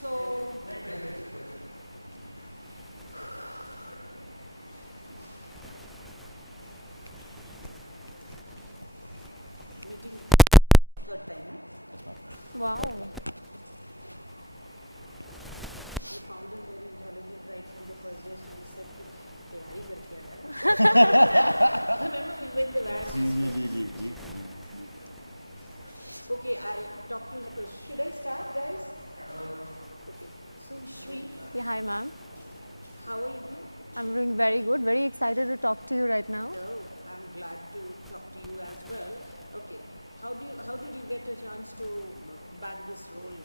So, meeting third time, huh? Yes, ma'am. Wow. We found him very intelligent right from the first day. So we said, "तैयारी करके आया." Remember we went the last. Ji. Okay, I'll talk to. Should I start, guys? Okay. So Shri, Yeah, hi, ma'am. how are you doing? I'm doing very good. Very excited to talk to you right now. Oh, I'm glad to talk to you as well. Okay, how did you get a chance to bag this role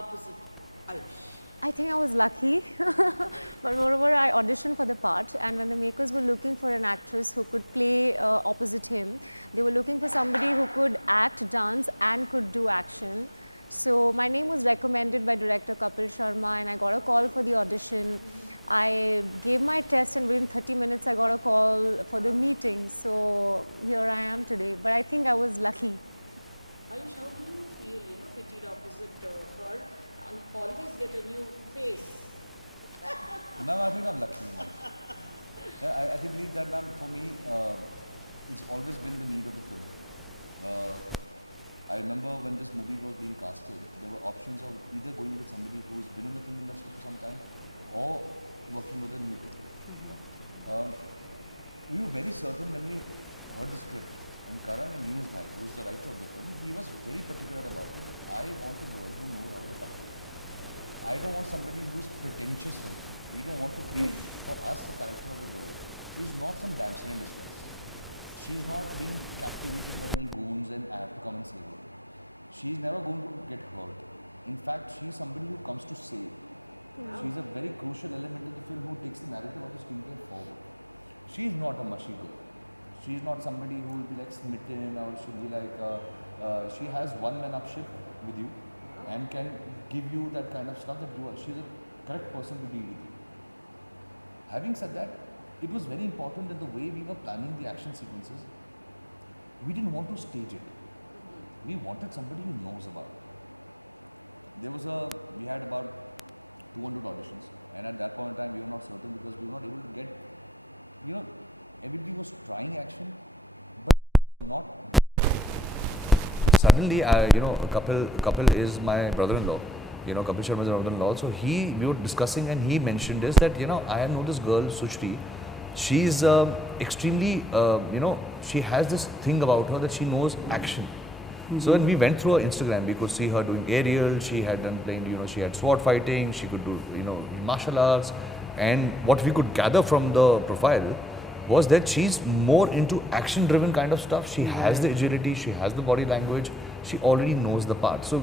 opposite Aayush? I think I was lucky, but moreover, I auditioned for the part, and when the makers were looking for an actress who could play opposite him, they were looking for somebody who could act, dance, and could do action. So my name was recommended by director Sharma, and I got a call for the audition. I gave my test, and within 30 minutes, I got a call for the meeting. So here I am today. But I think I was lucky. Aayush, how do you feel, pitted opposite her and always get a new face? Ma'am, I think I'm lucky. I believe that, ma'am, for me, it's always been the need of the film. I remember when this movie was being casted, there were options of either going with somebody who's been in the film industry for some time or working with a new girl. We were very certain when we heard the script, and Karan and Yunus Bhai, who was the writer of the film, he was very particular about it. I want a girl who knows how to cut. I don't want somebody who's pretentious like me. We don't want to create for us the character of a girl who's not some damsel in distress. She's not being captivated by any goons and I have to come and save her. She's never going to get hurt. In fact, she's somebody who comes to save. She's a very crucial element of the film who takes the narrative of the screenplay forward. She's not a mushy girl. She's not somebody who will be like smitten or she'll be like, she has one man up ship with you and can give you that kind of stuff that you are. She's a correct person to deal with you. Having said that, it was very important that the way we were planning the action sequences, we didn't want to stage it. We wanted somebody who knows about it. We had about 200 auditions, and at that point in time, we were not certain because we were not able to get, everybody was trying action, but not. Suddenly, a couple is my brother-in-law. Kapil Sharma is my brother-in-law. So we were discussing, and he mentioned this that I know this girl Sushri. She's extremely, she has this thing about her that she knows action. So when we went through her Instagram, we could see her doing aerial. She had done playing, she had sword fighting. She could do, martial arts. And what we could gather from the profile was that she's more into action-driven kind of stuff. She has the agility. She has the body language. She already knows the part. So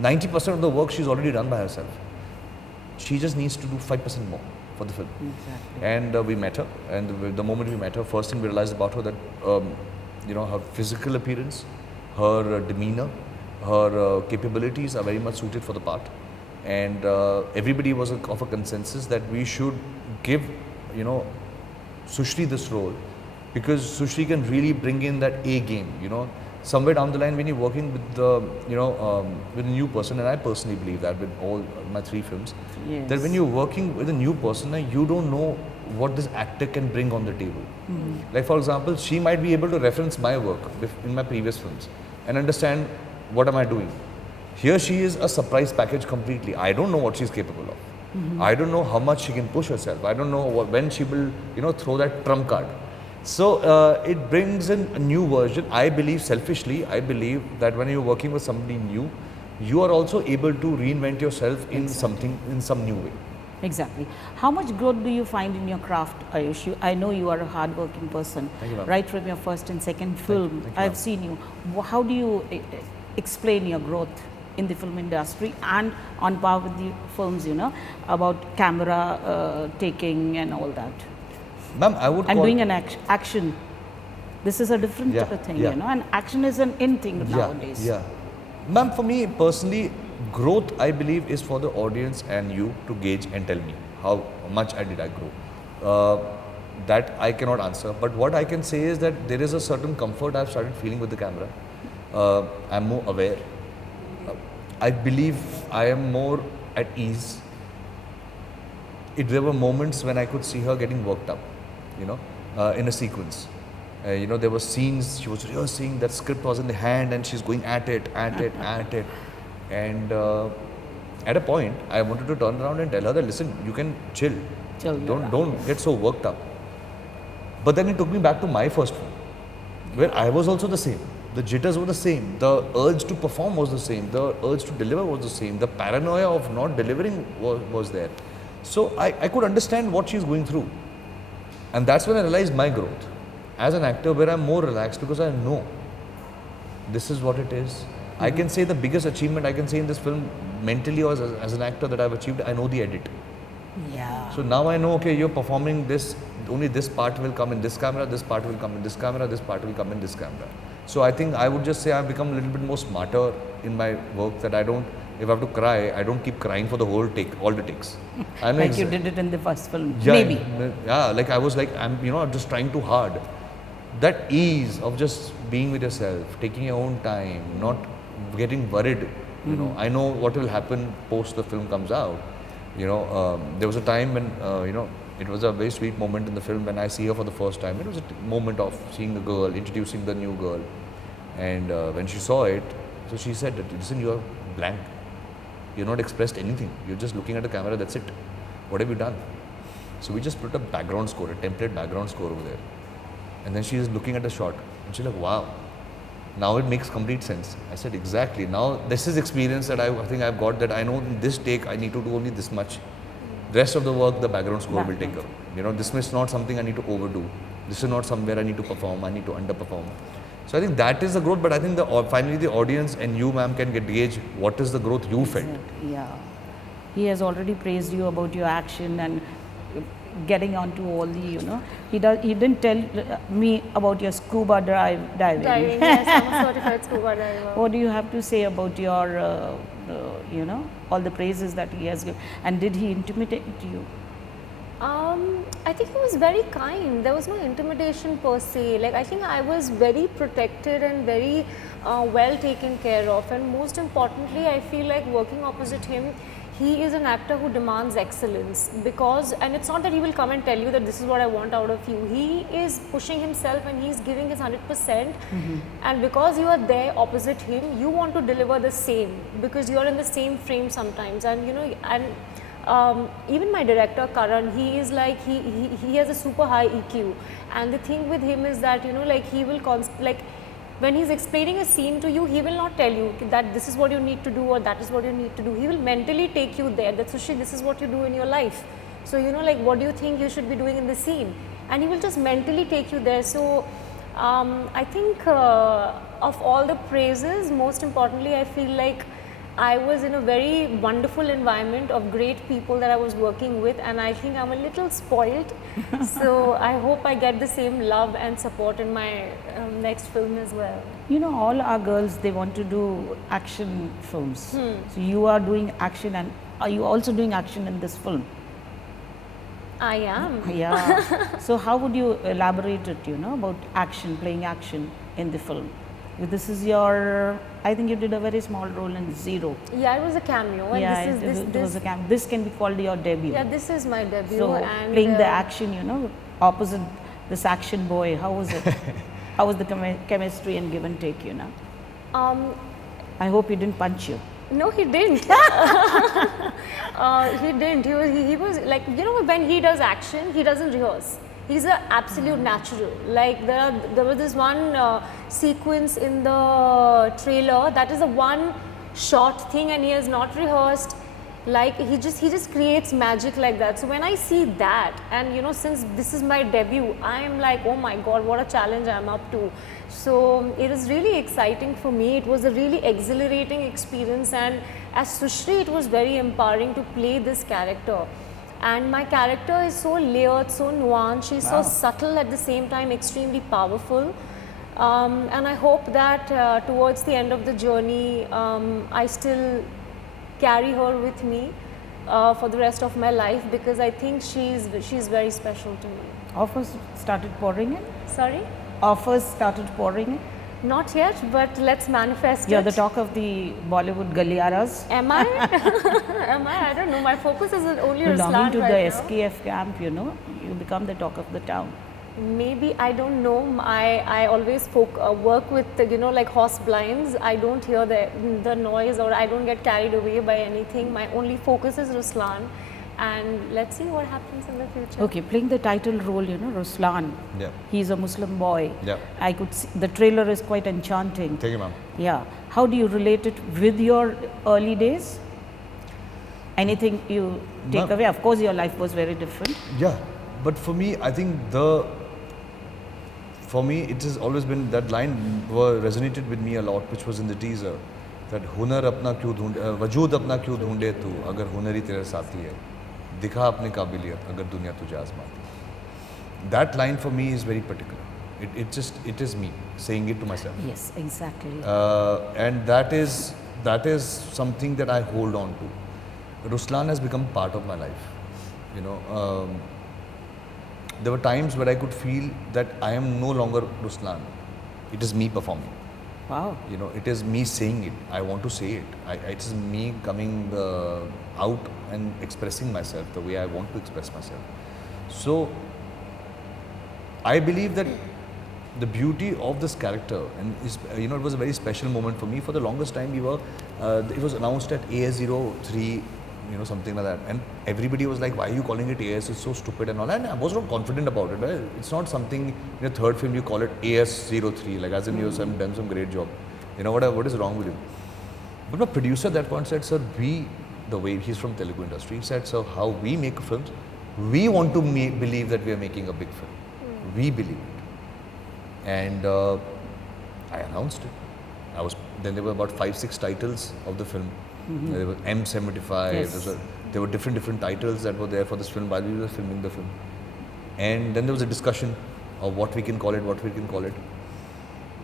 90% of the work she's already done by herself. She just needs to do 5% more for the film. Exactly. And we met her, and the moment we met her, first thing we realized about her that, her physical appearance, her demeanor, her capabilities are very much suited for the part. And everybody was of a consensus that we should give, Sushri this role because Sushri can really bring in that A game, Somewhere down the line when you're working with with a new person, and I personally believe that with all my 3 films, Yes. that when you're working with a new person, you don't know what this actor can bring on the table. Like for example, she might be able to reference my work in my previous films and understand what am I doing. Here she is a surprise package completely. I don't know what she's capable of. I don't know how much she can push herself. I don't know when she will, throw that trump card. So it brings in a new version. I believe selfishly, I believe that when you're working with somebody new, you are also able to reinvent yourself in some new way. Exactly. How much growth do you find in your craft, Aayush? I know you are a hard-working person. Thank you, ma'am. Right from your first and second film, Thank you, I've ma'am. seen you. How do you explain your growth in the film industry and on par with the films, about camera taking and all that? Ma'am, I would And call doing an action. This is a different thing, yeah. and action is an in thing nowadays. Yeah. Ma'am, for me personally, growth I believe is for the audience and you to gauge and tell me how much did I grow. That I cannot answer. But what I can say is that there is a certain comfort I've started feeling with the camera. I'm more aware. I believe I am more at ease. There were moments when I could see her getting worked up, you know, in a sequence. You know, there were scenes, she was rehearsing, that script was in the hand and she's going at it. And at a point, I wanted to turn around and tell her that, listen, you can chill. Don't get so worked up. But then it took me back to my first film, where I was also the same. The jitters were the same. The urge to perform was the same. The urge to deliver was the same. The paranoia of not delivering was there. So I could understand what she's going through. And that's when I realized my growth as an actor, where I'm more relaxed because I know this is what it is. I can say the biggest achievement I can say in this film, mentally or as an actor, that I've achieved, I know the edit. Yeah. So now I know, okay, you're performing this, only this part will come in this camera, this part will come in this camera, this part will come in this camera. So I think I would just say I've become a little bit more smarter in my work, that I don't, if I have to cry, I don't keep crying for the whole take, all the takes. I know Like you did it in the first film, yeah, maybe. Yeah, like I was like, I'm just trying too hard. That ease of just being with yourself, taking your own time, not getting worried. You know, I know what will happen post the film comes out. You know, there was a time when, it was a very sweet moment in the film when I see her for the first time. It was a moment of seeing a girl, introducing the new girl. And when she saw it, so she said, listen, you're blank. You're not expressed anything. You're just looking at the camera, that's it. What have you done? So we just put a background score, a template background score over there. And then she is looking at the shot. And she's like, wow, now it makes complete sense. I said, exactly. Now this is experience that I think I've got, that I know in this take I need to do only this much. The rest of the work, the background score will take up. You know, this is not something I need to overdo. This is not somewhere I need to perform, I need to underperform. So I think that is the growth, but I think finally the audience and you, ma'am, can gauge what is the growth you felt. Yeah. He has already praised you about your action and getting onto all the, he didn't tell me about your scuba diving. Diving, yes, I'm a certified scuba diver. What do you have to say about your, all the praises that he has given? And did he intimidate you? I think he was very kind. There was no intimidation per se. Like, I think I was very protected and very well taken care of. And most importantly, I feel like working opposite him, he is an actor who demands excellence, because, and it's not that he will come and tell you that this is what I want out of you. He is pushing himself and he's giving his 100%. And because you are there opposite him, you want to deliver the same, because you're in the same frame sometimes. And even my director Karan, he is like, he has a super high EQ, and the thing with him is that he will when he's explaining a scene to you, he will not tell you that this is what you need to do or that is what you need to do. He will mentally take you there, that Sushri, this is what you do in your life. So what do you think you should be doing in the scene? And he will just mentally take you there. So I think of all the praises, most importantly, I feel like I was in a very wonderful environment of great people that I was working with, and I think I'm a little spoiled. So I hope I get the same love and support in my next film as well. All our girls, they want to do action films. So you are doing action, and are you also doing action in this film? I am. Yeah. So how would you elaborate it, about action, playing action in the film? This is your, I think you did a very small role in Zero. Yeah, it was a cameo, and this can be called your debut. Yeah, this is my debut. So and playing the action, opposite this action boy, how was it? How was the chemistry and give and take, I hope he didn't punch you. No, he didn't. He didn't. He was like, when he does action, he doesn't rehearse. He's an absolute natural. Like there was this one sequence in the trailer that is a one shot thing, and he has not rehearsed. Like he just creates magic like that. So when I see that, and since this is my debut, I am like, oh my God, what a challenge I'm up to. So it is really exciting for me. It was a really exhilarating experience, and as Sushri, it was very empowering to play this character. And my character is so layered, so nuanced, she's so subtle at the same time, extremely powerful. And I hope that towards the end of the journey, I still carry her with me for the rest of my life, because I think she's very special to me. Offers started pouring in? Sorry? Offers started pouring in? Not yet, but let's manifest You're it. the talk of the Bollywood Galiaras. Am I? Am I? I don't know. My focus is only Belonging Ruslaan to right the now. SKF camp, you know, you become the talk of the town. Maybe, I don't know. I always work with, you know, like horse blinds. I don't hear the noise, or I don't get carried away by anything. My only focus is Ruslaan, and let's see what happens in the future. Okay, playing the title role, you know, Ruslaan. Yeah. He's a Muslim boy. Yeah. I could see, the trailer is quite enchanting. Thank you, ma'am. Yeah. How do you relate it with your early days? Anything you take Ma'am. away? Of course, your life was very different. Yeah, but for me, I think for me, it has always been that line resonated with me a lot, which was in the teaser, that हुनर अपना क्यों ढूंढे, वजूद अपना क्यों ढूंढे तू, अगर हुनर ही तेरे साथी है, दिखा अपनी काबिलियत, अगर दुनिया तुझे आजमाती. That line for me is very particular. It is me saying it to myself. Yes, exactly. And that is something that I hold on to. Ruslaan has become part of my life. You know, there were times where I could feel that I am no longer Ruslaan. It is me performing. Wow. You know, it is me saying it. I want to say it. It is me coming out and expressing myself the way I want to express myself. So, I believe that the beauty of this character, and you know, it was a very special moment for me. For the longest time, it was announced at AS03, you know, something like that, and everybody was like, "Why are you calling it AS? It's so stupid and all." And I was not confident about it. Right? It's not something in a third film you call it AS03, like as in you have done some great job. You know what is wrong with you? But my producer at that point said, "Sir, the way he's from Telugu industry, he said, "So how we make films, we want to believe that we are making a big film. We believe it." And I announced it. Then there were about 5-6 titles of the film. There was M75. Yes. There were different titles that were there for this film while we were filming the film. And then there was a discussion of what we can call it.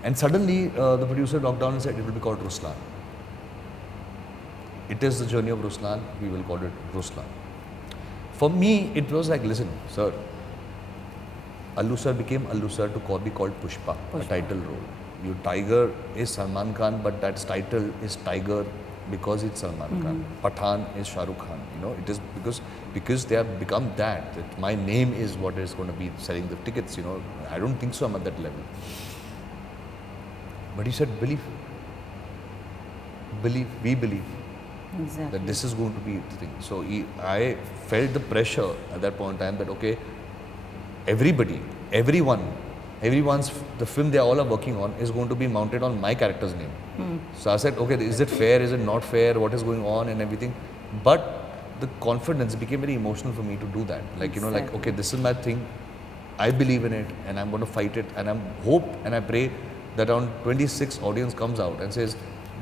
And suddenly the producer locked down and said it will be called Ruslaan. It is the journey of Ruslaan. We will call it Ruslaan. For me, it was like, listen, sir. Allu sir became Allu sir to be called Pushpa, a title role. Your tiger is Salman Khan, but that title is Tiger because it's Salman Khan. Pathan is Shah Rukh Khan. You know, it is because they have become that my name is what is going to be selling the tickets. You know, I don't think so. I'm at that level. But he said, believe, we believe Exactly. that this is going to be the thing. So I felt the pressure at that point in time that okay, everyone's the film they all are working on is going to be mounted on my character's name. So I said, okay, is it fair? Is it not fair? What is going on and everything? But the confidence became very emotional for me to do that. Like, you know, like, okay, this is my thing. I believe in it and I'm going to fight it. And I hope and I pray that on 26 audience comes out and says,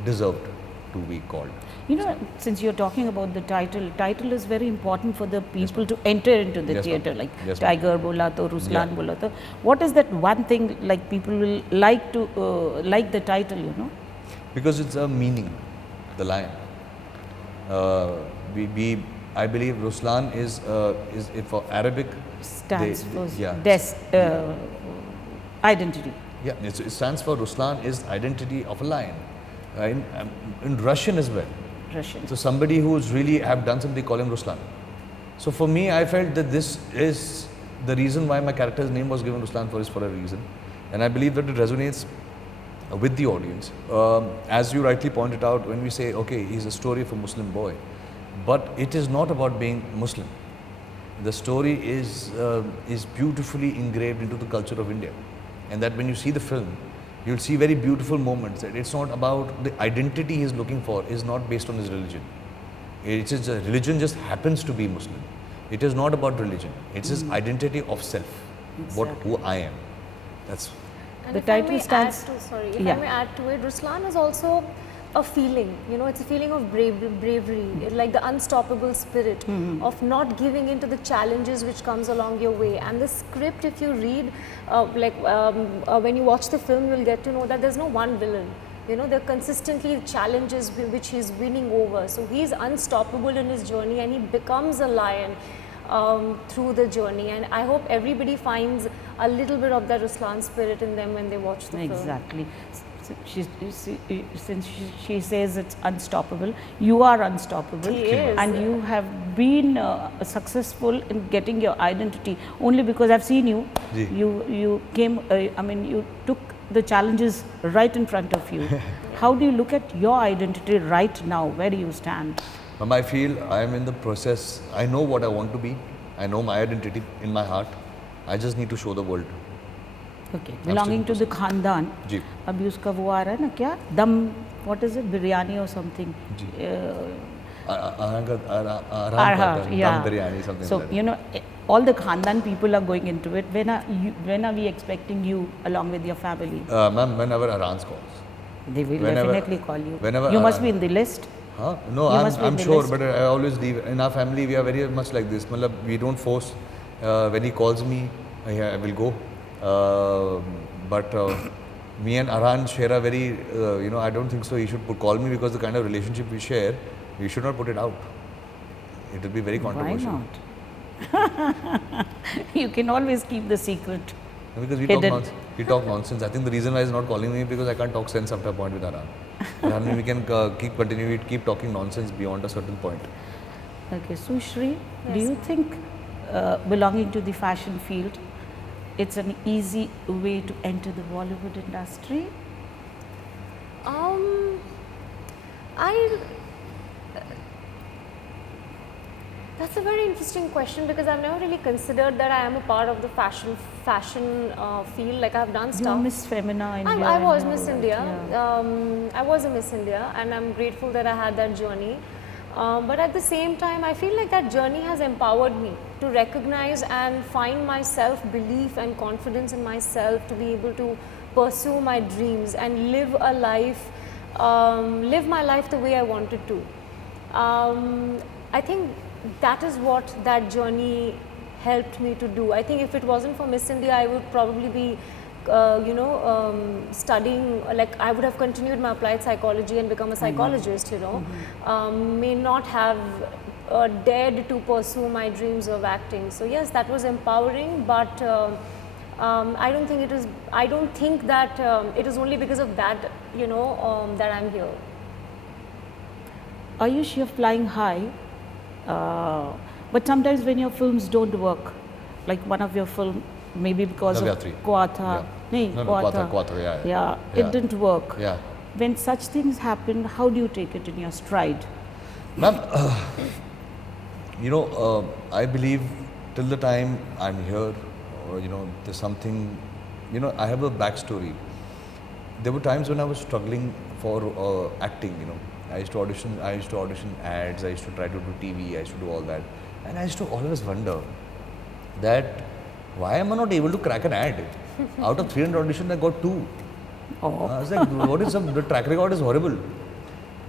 deserved to be called. You know, since you're talking about the title is very important for the people to enter into the theatre, like Tiger bola to, Ruslaan bola to. What is that one thing like people will like to like the title, you know? Because it's a meaning, the line. I believe Ruslaan is it for Arabic. Stands for identity. Yeah, it stands for Ruslaan is identity of a lion. In Russian as well. Russian. So somebody who's really have done something, call him Ruslaan. So for me, I felt that this is the reason why my character's name was given Ruslaan for a reason. And I believe that it resonates with the audience. As you rightly pointed out, when we say, okay, he's a story of a Muslim boy, but it is not about being Muslim. The story is beautifully engraved into the culture of India. And that when you see the film, you'll see very beautiful moments. That it's not about the identity he's looking for is not based on his religion. It's just religion just happens to be Muslim. It is not about religion. It's his identity of self, who I am. That's. And if I may add to it, Ruslaan is also a feeling. You know, it's a feeling of bravery, like the unstoppable spirit of not giving in to the challenges which comes along your way. And the script, if you read, when you watch the film, you'll get to know that there's no one villain. You know, there are consistently challenges which he's winning over. So he's unstoppable in his journey and he becomes a lion through the journey. And I hope everybody finds a little bit of that Ruslaan spirit in them when they watch the film. Exactly. Since she says it's unstoppable, you are unstoppable. He is. And you have been successful in getting your identity only because I've seen you. Ji. You came, you took the challenges right in front of you. How do you look at your identity right now? Where do you stand? I feel I am in the process. I know what I want to be. I know my identity in my heart. I just need to show the world. Okay. Belonging to the Khandan. जी. अभी उसका वो आ रहा है ना क्या? Dum, what is it? Biryani or something? Dum biryani, something So, like that. you know, all the Khandan people are going into it. When are we expecting you along with your family? Ma'am, whenever Aran's calls. They will whenever- definitely call you. whenever You must Aran- be in the list. Huh? No, You must be in I'm the sure, list. but I always leave. In our family, we are very much like this. Matlab, we don't force. When he calls me, I will go. But me and Aran share a very, I don't think so. He should call me because the kind of relationship we share, we should not put it out. It will be very controversial. Why not? You can always keep the secret. Because we Hidden. talk nonsense. I think the reason why he's not calling me is because I can't talk sense after a point with Aran. We can keep talking nonsense beyond a certain point. Okay, Sushri, Yes, do you ma'am. think belonging to the fashion field, it's an easy way to enter the Bollywood industry? That's a very interesting question because I've never really considered that I am a part of the fashion field. Like I've done You're stuff. Miss Femina India. I was and Miss all India. that, I was a Miss India, and I'm grateful that I had that journey. But at the same time, I feel like that journey has empowered me to recognize and find my self-belief and confidence in myself to be able to pursue my dreams and live a life, live my life the way I wanted to. I think that is what that journey helped me to do. I think if it wasn't for Miss India, I would probably be studying, like I would have continued my applied psychology and become a psychologist, may not have dared to pursue my dreams of acting. So yes, that was empowering, but I don't think that it is only because of that, that I'm here. Aayush, you're flying high, but sometimes when your films don't work, like one of your film, maybe because Navratri. of Quatha, Quatha, it didn't work. Yeah. When such things happen, how do you take it in your stride? Ma'am, I believe till the time I'm here, there's something, I have a backstory. There were times when I was struggling for acting, I used to audition ads, I used to try to do TV, I used to do all that. And I used to always wonder that why am I not able to crack an ad? Out of 300 auditions, I got 2. Oh. I was like, the track record is horrible.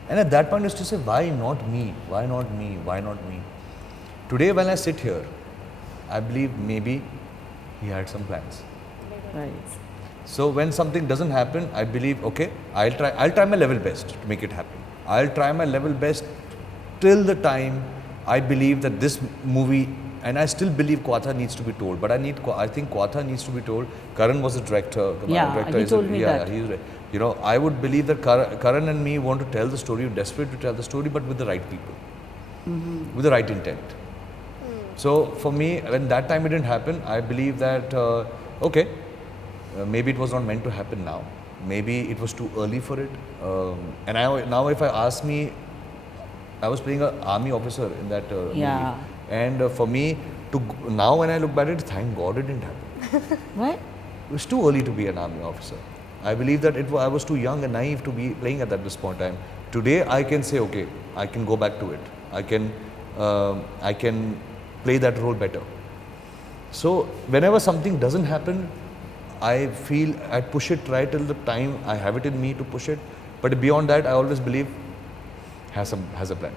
And at that point, I used to say, why not me? Why not me? Why not me? Today, when I sit here, I believe maybe he had some plans. Right. So when something doesn't happen, I believe, okay, I'll try my level best to make it happen. I'll try my level best till the time I believe that this movie, and I still believe Quatha needs to be told, but I think Quatha needs to be told. Karan was the director. He told me that. I would believe that Karan and me want to tell the story, we're desperate to tell the story, but with the right people, with the right intent. So for me, when that time it didn't happen, I believe that, maybe it was not meant to happen now. Maybe it was too early for it. And now if I ask me, I was playing an army officer in that movie. And for me, now when I look back at it, thank God it didn't happen. What? It was too early to be an army officer. I believe that I was too young and naive to be playing at this point in time. Today I can say, okay, I can go back to it. I can play that role better. So whenever something doesn't happen, I feel I push it right till the time I have it in me to push it. But beyond that, I always believe has a plan.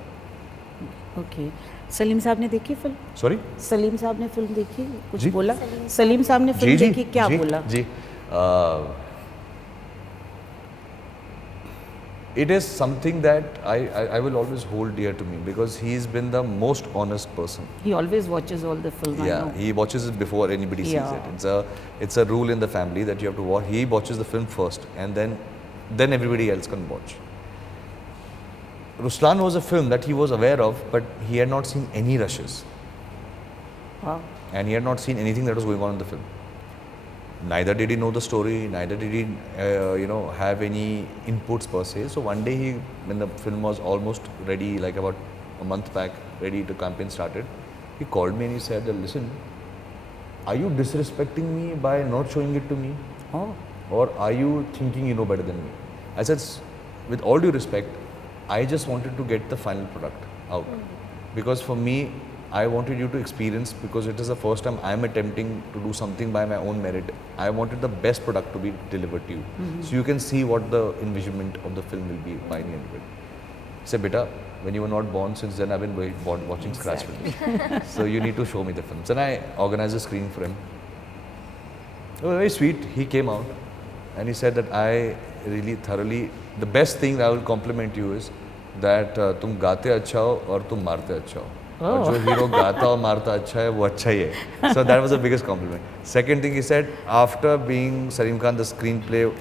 Okay. Salim साहब ने देखी film? Sorry? Salim साहब ने film देखी? कुछ जी? बोला? सलीम सलीम साहब ने फिल्म देखी, क्या बोला? जी. It is something that I will always hold dear to me because he's been the most honest person. He always watches all the films. Yeah, I know. he watches it before anybody sees Yeah. it. It's a rule in the family that you have to watch. He watches the film first and then then everybody else can watch. Ruslaan was a film that he was aware of, but he had not seen any rushes. Wow. And he had not seen anything that was going on in the film. Neither did he know the story, neither did he, have any inputs per se. So one day when the film was almost ready, like about a month back, ready to campaign started, he called me and he said, listen, are you disrespecting me by not showing it to me? Oh. Or are you thinking you know better than me? I said, with all due respect, I just wanted to get the final product out. Because for me, I wanted you to experience, because it is the first time I am attempting to do something by my own merit. I wanted the best product to be delivered to you. So you can see what the envisionment of the film will be by the end of it. I said, beta, when you were not born, since then I've been watching Scratch with you. So you need to show me the films. And I organized a screening for him. It was very sweet. He came out and he said that I really thoroughly, the best thing I will compliment you is that तुम गाते अच्छा हो और तुम मारते अच्छा हो और जो हीरो गाता और मारता अच्छा है वो अच्छा ही है. So that was the biggest compliment. Second thing he said, after being Salim Khan the screenplay,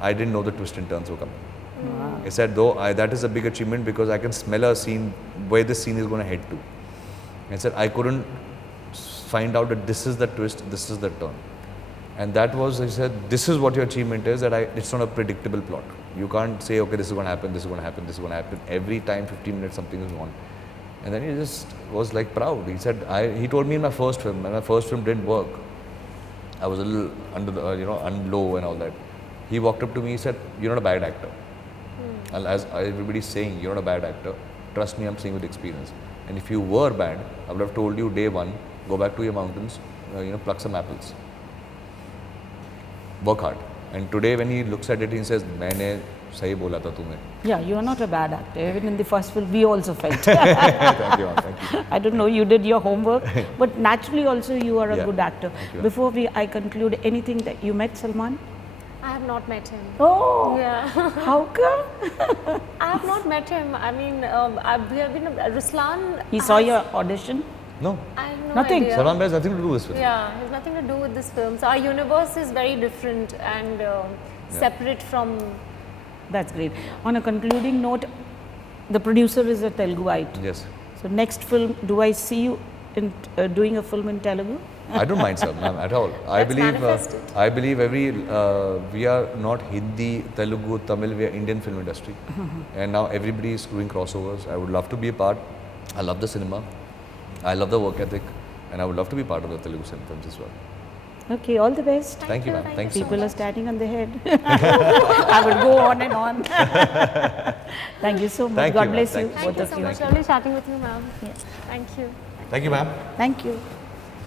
I didn't know the twists and turns were coming. He said, though that is a big achievement because I can smell a scene where this scene is going to head to. He said I couldn't find out that this is the twist, this is the turn. And that was, he said, this is what your achievement is, that it's not a predictable plot. You can't say, okay, this is going to happen, this is going to happen, this is going to happen. Every time, 15 minutes, something is on. And then he just was like proud. He said, he told me in my first film, when my first film didn't work, I was a little under the, low and all that. He walked up to me, he said, you're not a bad actor. And as everybody's saying, you're not a bad actor. Trust me, I'm saying with experience. And if you were bad, I would have told you day one, go back to your mountains, pluck some apples. Work hard. And today when he looks at it, he says, मैंने सही बोला था तुम्हें. Yeah, you are not a bad actor. Even in the first film, we also felt. Thank you. I don't know, you did your homework, but naturally also you are a Yeah. good actor. Before I conclude, anything that you met Salman? I have not met him. Oh, Yeah. how come? I have not met him. I mean, we have been, Ruslaan. He saw your audition? No. I have no Nothing. idea. Salman has nothing to do with this. Yeah, it has nothing to do with this film. So our universe is very different and separate from. That's great. On a concluding note, the producer is a Teluguite. Yes. So next film, do I see you in doing a film in Telugu? I don't mind, sir, ma'am, at all. Let's manifest it. I believe we are not Hindi, Telugu, Tamil, we are Indian film industry. And now everybody is doing crossovers. I would love to be a part. I love the cinema. I love the work ethic. And I would love to be part of the Telugu films as well. Okay, all the best. Thank you, ma'am. thank Thank you you. so People are much. standing on the head. I will go on and on. Thank you so much. Thank you, God ma'am. bless you. Thank Thank both you of so much. Lovely chatting with you, ma'am. Thank you. Thank you, ma'am. Thank you.